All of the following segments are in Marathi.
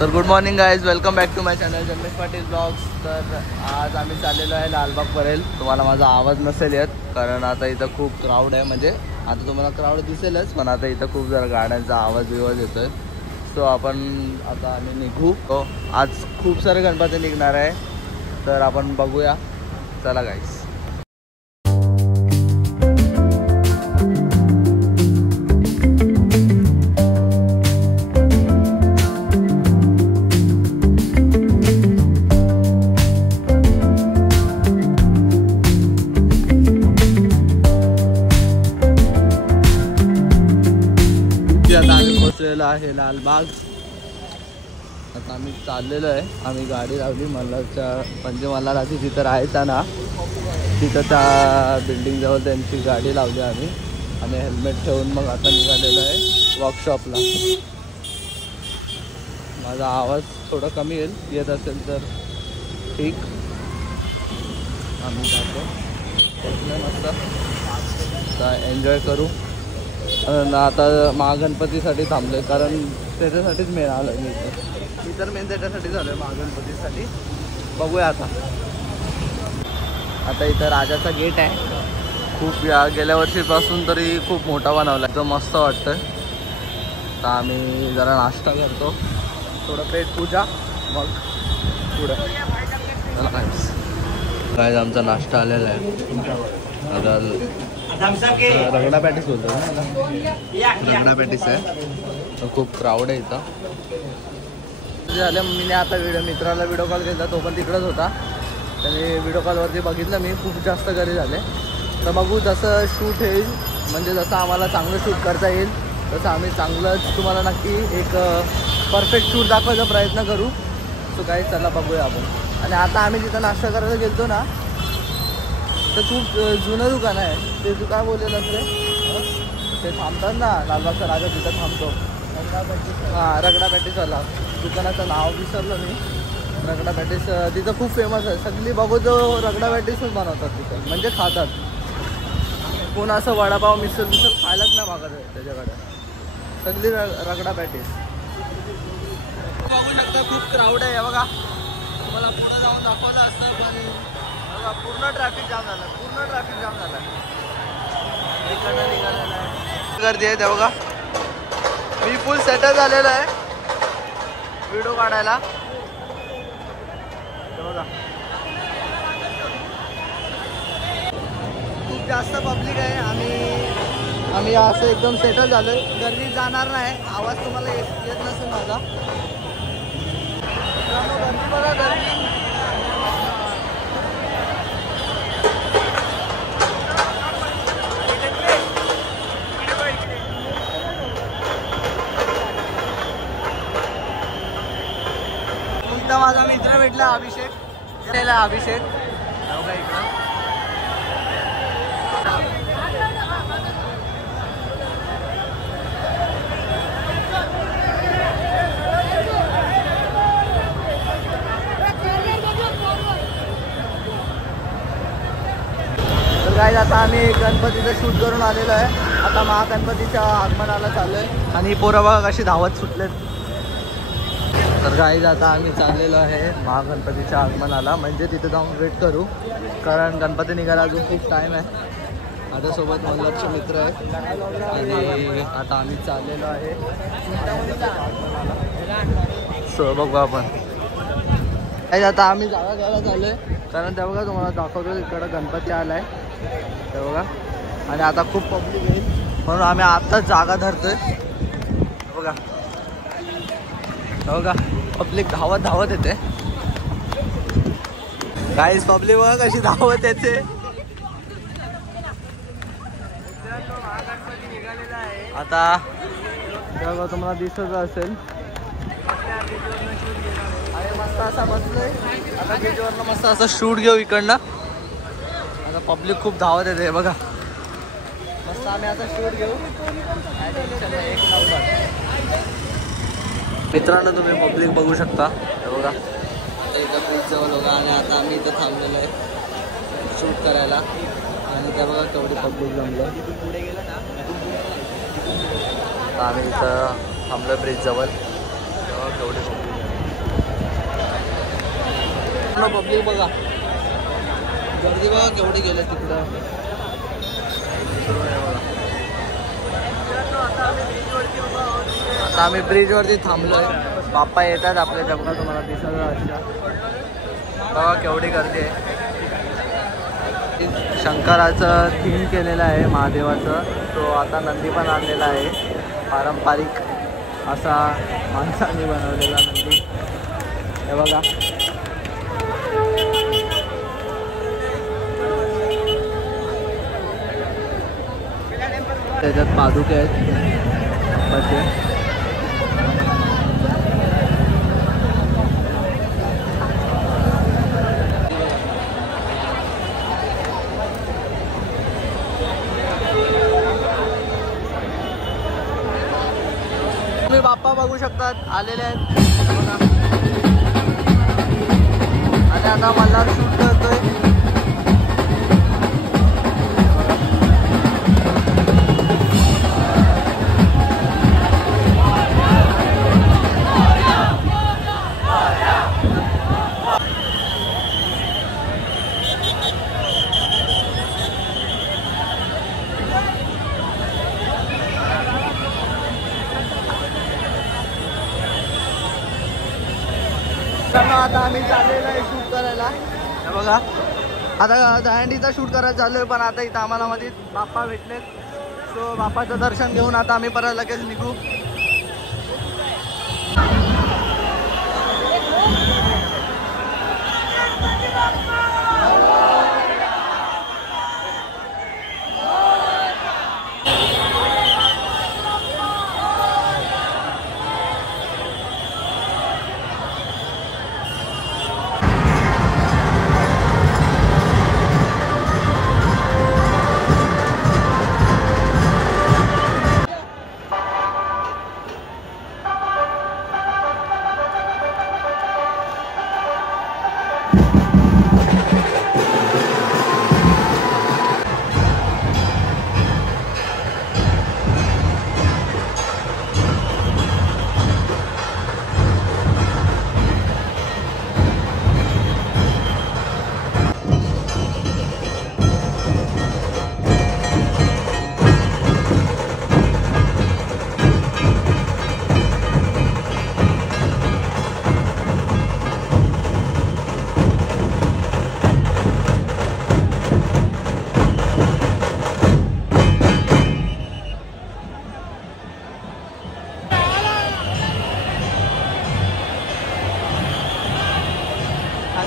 तर good morning guys, welcome back to my channel Janmesh Patil vlogs. तर आज आम्ही चाललेलो आहे लालबाग परेल. तुम्हाला माझा आवाज नसेल येत कारण आता इथं खूप क्राऊड आहे. म्हणजे आता तुम्हाला क्राऊड दिसेलच, पण आता इथं खूप जरा गाड्यांचा आवाज बिवाज येतोय. सो आपण आता आम्ही निघू. तो आज खूप सारे गणपती निघणार आहे, तर आपण बघूया. चला गाईज. आता आम्ही पोहोचलेलो आहे लालबाग. आता आम्ही चाललेलो आहे. आम्ही गाडी लावली मल्हारच्या पंचमल्हार आधी जिथं राहायचा ना, तिथं त्या बिल्डिंग जवळ त्यांची गाडी लावली आम्ही. आम्ही हेल्मेट ठेवून मग आता निघालेलो आहे वर्कशॉपला. माझा आवाज थोडा कमी येत असेल तर ठीक. आम्ही जातो मस्त, आता एन्जॉय करू. आता महागणपतीसाठी थांबलोय कारण त्याच्यासाठीच मेन आलो आहे मी तर मेन त्याच्यासाठी झालो आहे महागणपतीसाठी. बघूया आता इथं राजाचा गेट आहे. खूप गेल्या वर्षीपासून तरी खूप मोठा बनवला आहे, तो मस्त वाटतं. तर आम्ही जरा नाश्ता करतो, थोडं पेट पूजा, मग पुढं काय आमचा नाश्ता आलेला आहे. आता रगडा पॅटीस बोलतो ना, रगडा पॅटीस आहे. खूप क्राऊड आहे इथं. झालं मी आता मित्राला व्हिडिओ कॉल केला, तो पण तिकडंच होता. त्याने व्हिडिओ कॉलवरती बघितलं मी, खूप जास्त घरी झाले. तर बघू जसं शूट येईल, म्हणजे जसं आम्हाला चांगलं शूट करता येईल तसं आम्ही चांगलंच तुम्हाला नक्की एक परफेक्ट शूट दाखवायचा प्रयत्न करू. सो काही चला बघूया आपण. आणि आता आम्ही जिथं नाश्ता करायला गेलतो ना, तर खूप जुनं दुकान आहे. ते तू काय बोललेलं असते, ते थांबतात ना लालबागचा राजा, तिथं थांबतो. हां, रगडा पॅटीसवाला. दुकानाचं नाव विसरलं मी. रगडा पॅटीस तिथं खूप फेमस आहे. सगळी बघू जो रगडा पॅटीसच बनवतात तिथं, म्हणजे खातात. कोण असं वडापाव मिसळ खायलाच नाही मागत आहे त्याच्याकडे. सगळी रगडा पॅटीस बघू शकता. खूप क्राऊड आहे बघा. तुम्हाला पुढं जाऊन दाखवलं असतं, पण बघा पूर्ण ट्रॅफिक जाम झालं. इकडनं निघालेलं आहे, गर्दी आहे त्या बघा. मी फुल सेटल झालेलं आहे व्हिडिओ काढायला. बघा खूप जास्त पब्लिक आहे. आम्ही असं एकदम सेटल झालो आहे. गर्दी जाणार नाही. आवाज तुम्हाला येत नसेल माझा. गर्दी बघा, गर्दी. माझा मित्र भेटला अभिषेक. अभिषेक बघा इकडं. तर काय आता आम्ही गणपतीचं शूट करून आलेलो आहे. आता महागणपतीच्या आगमनाला चालू आहे आणि पोरं बघा कशी धावत सुटलेत. तर गाईज आता आम्ही चाललेलो आहे महागणपतीच्या आगमनाला, म्हणजे तिथे जाऊन वेट करू कारण गणपती निघायला अजून खूप टाईम आहे. माझ्यासोबत मल्हारचे मित्र आहे आणि आता आम्ही चाललेलो आहे. सो बघू आपण. गाईज आता आम्ही जागा घ्यायला चाललो आहे कारण त्या बघा तुम्हाला दाखवतो इकडं गणपती आला आहे ते बघा. आणि आता खूप पब्लिक येईल म्हणून आम्ही आत्ताच जागा धरतोय. बघा बघा पब्लिक धावत येते. गाईज पब्लिक बघा कशी धावत येते. आता बघा तुम्हाला दिसत असेल, अरे मस्त असा बसलोय. आता गेटवरनं मस्त असं शूट घेऊ इकडनं. आता पब्लिक खूप धावत येते बघा. मस्त आम्ही आता शूट घेऊ. एक नंबर. मित्रांनो तुम्ही पब्लिक बघू शकता बघा. आता इथं ब्रिज जवळ बघा. आणि आता आम्ही इथं थांबलेलो आहे शूट करायला. आणि त्या बघा केवढी पब्लिक जमलं. आम्ही इथं थांबलो ब्रिज जवळ, केवढी पब्लिक. मित्रांनो पब्लिक बघा, गर्दी बघा केवढी गेले तिकडं. आता आम्ही ब्रिजवरती थांबलोय. बाप्पा येतात आपल्या जंगलात, तुम्हाला दिसत अशा बघा केवढी गर्दी आहे. शंकराचं थीम केलेलं आहे महादेवाचं. तो आता नंदी पण आणलेला आहे, पारंपरिक असा माणसाने बनवलेला नंदी. हे बघा त्याच्यात पादुके आहेत बाप्पाचे. तुम्ही बाप्पा बघू शकतात आलेले आहेत. आणि आता मला शूट करतोय. आता आम्ही चाललेलो आहे शूट करायला. हे बघा आता दहीहंडीचा शूट करायला चालू आहे, पण आता इथं आम्हाला मध्ये बाप्पा भेटलेत. सो बाप्पाचं दर्शन घेऊन आता आम्ही परत लगेच निघू.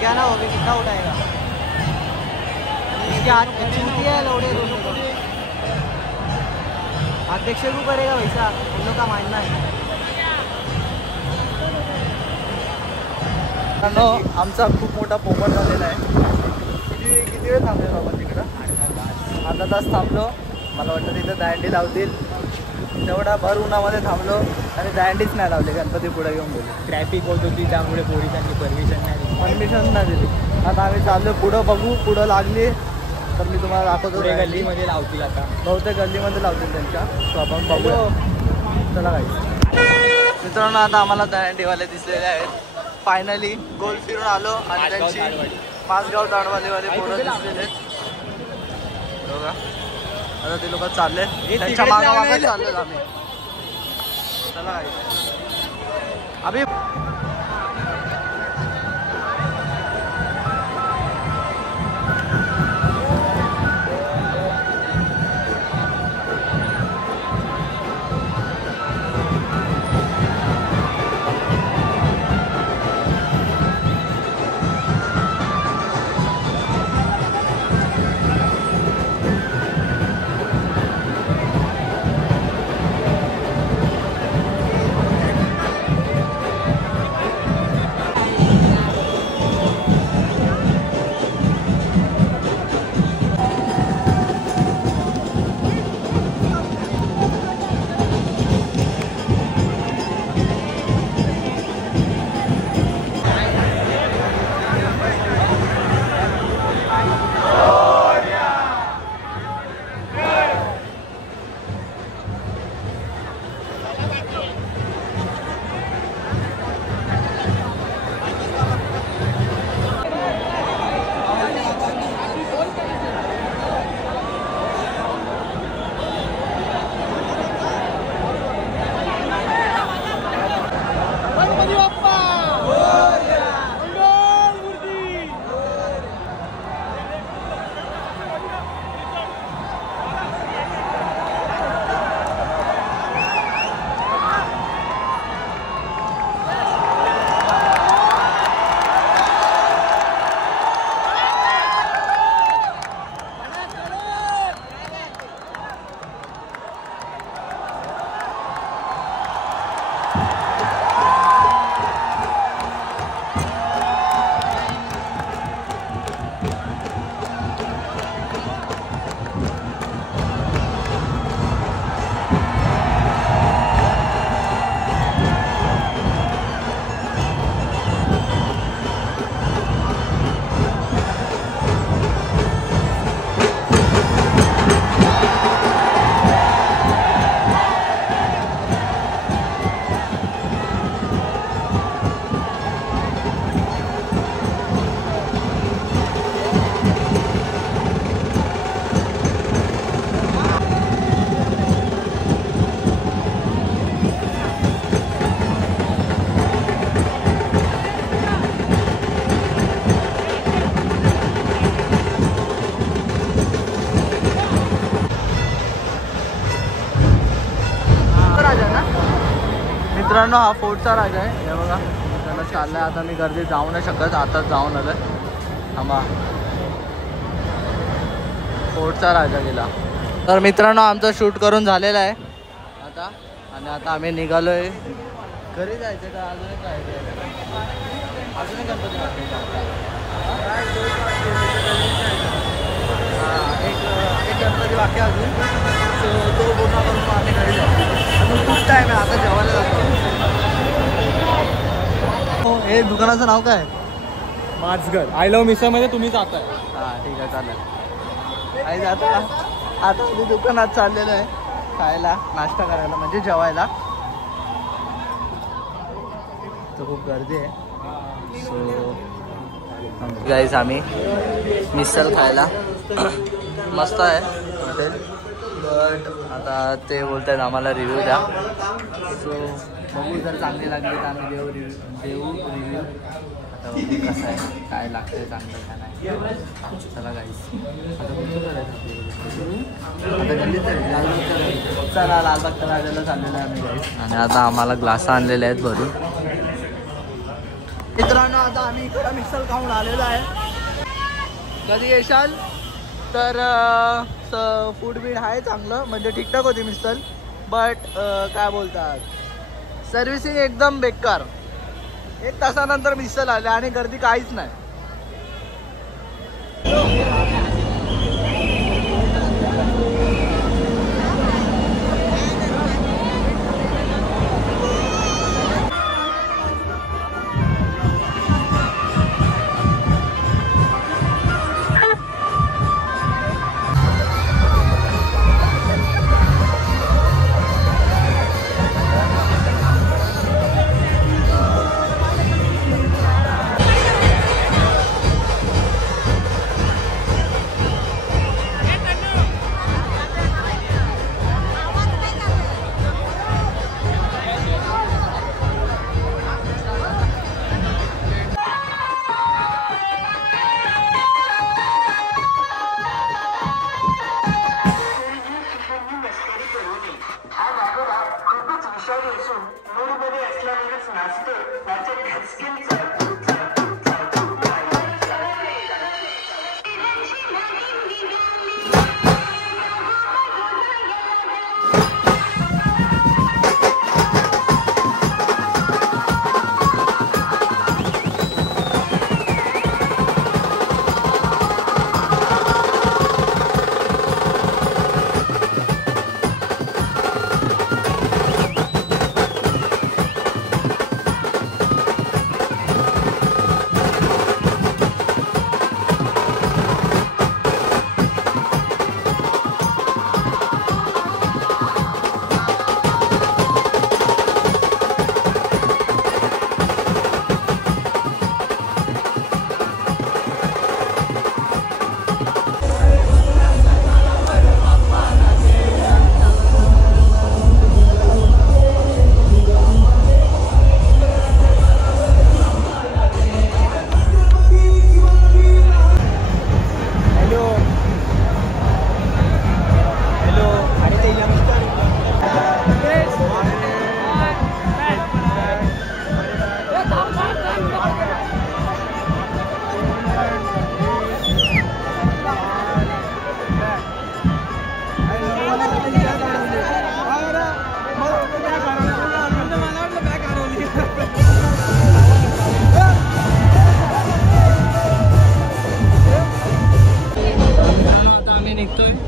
क्या ना हो कितना उठाएगा इसके हाथ छूटी है लौड़े दोनों को. अध्यक्ष को करेगा वैसा उन लोग का मानना है. आमचा खूप मोठा पोपट झालेला आहे. किती वेळ थांबलो बाबा तिकडं? अर्धा तास थांबलो. मला वाटतं तिथं दहीहंडी लावतील, तेवढा भर उन्हामध्ये थांबलो आणि दहीहंडीच नाही लावले. गणपती पुढे घेऊन गेलो. ट्रॅफिक होत होती त्यामुळे पोलिसांनी परमिशन नाही दिली. आता आम्ही चाललो पुढं, बघू पुढं लागली तर मी तुम्हाला दाखवतो. गल्लीमध्ये लावतील आता, बहुतेक गल्लीमध्ये लावतील त्यांच्या. सो आपण बघू. चला काही मित्रांनो, आता आम्हाला दहीहंडीवाले दिसलेले आहेत. फायनली गोल फिरून आलो आणि त्यांची पाचगाव ताडवालेवाले पोरं दिसलेले आहेत बघा. आता ते लोक चालले, त्यांच्या मागे चाललो आम्ही. चला काही अभि मित्रांनो हा फोर्टचा राजा आहे, हे बघा त्याला चाललाय. आता मी गर्दीत जाऊ नाही शकत, आताच जाऊन आलोय. थांबा, फोर्टचा राजा गेला. तर मित्रांनो आमचं शूट करून झालेलं आहे आता, आणि आता आम्ही निघालोय घरी जायचं का अजून काय अजून गणपती एक गणपती बाकी अजून, तो पूर्ण करून आम्ही घरी जाऊ. अजून खूप टाईम आहे, आता जेवायला जातो. हे दुकानाचं नाव काय? माझघर. आय लव्ह मिसळमध्ये तुम्ही जाताय? हां ठीक आहे, चालेल. आई आता आम्ही दुकानात चाललेलं आहे खायला, नाश्ता करायला म्हणजे जेवायला. तर खूप गर्दी आहे. सो गाईज आम्ही मिसळ खायला, मस्त आहे हॉटेल, बट आता ते बोलत आहेत आम्हाला रिव्ह्यू द्या. सो बघू, जर चांगली लागली तर आम्ही देऊ रिव्ह्यू. आता बघू कसं आहे, काय लागतंय चांगलं काय नाही. चला गाईज, आता कुठं करायचं, आता गल्लीत चला लालबागच्या राजाला चाललेलं आहे आम्ही गाईज. आणि आता आम्हाला ग्लास आणलेले आहेत भरून. मित्रांनो आता आम्ही इकडं मिसळ खाऊन आलेलो आहे. कधी येशाल तर फूड बीड आहे चांगलं, म्हणजे ठीकठाक होती मिसळ, बट काय बोलतात सर्व्हिसिंग एकदम बेकार. 1 तासानंतर मिसळ आले आणि गर्दी काहीच नाही.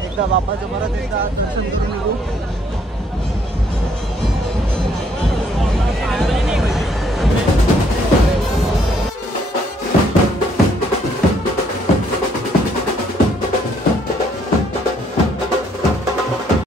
एकदा बापाचं परत एकदा दर्शन करून